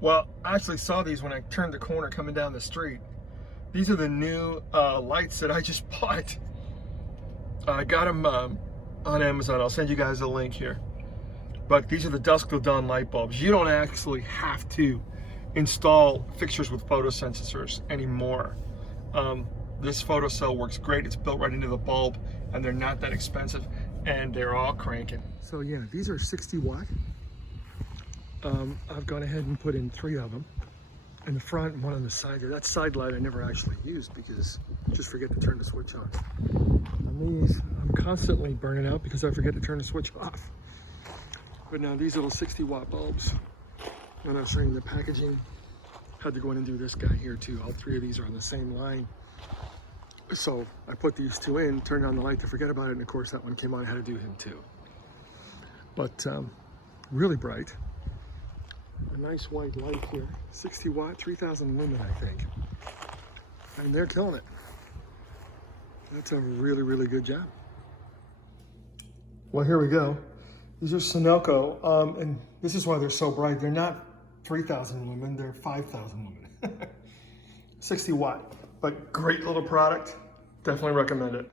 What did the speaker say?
Well, I actually saw these when I turned the corner coming down the street. These are the new lights that I just bought. I got them on Amazon. I'll send you guys a link here. But these are the Dusk till dawn light bulbs. You don't actually have to install fixtures with photosensors anymore. This photocell works great. It's built right into the bulb, and they're not that expensive, and they're all cranking. So yeah, these are 60 watt. I've gone ahead and put in 3 of them in the front and one on the side there. That side light I never actually used because I just forget to turn the switch on. On these, I'm constantly burning out because I forget to turn the switch off. But now these little 60 watt bulbs, when I was showing the packaging, had to go in and do this guy here too. All 3 of these are on the same line. So I put these 2 in, turned on the light to forget about it, and of course that one came on, I had to do him too. But really bright. A nice white light here, 60 watt, 3000 lumen, I think. And they're killing it. That's a really, really good job. Well, here we go. These are Sunoco, and this is why they're so bright. They're not 3000 lumen, they're 5000 lumen. 60 watt, but great little product. Definitely recommend it.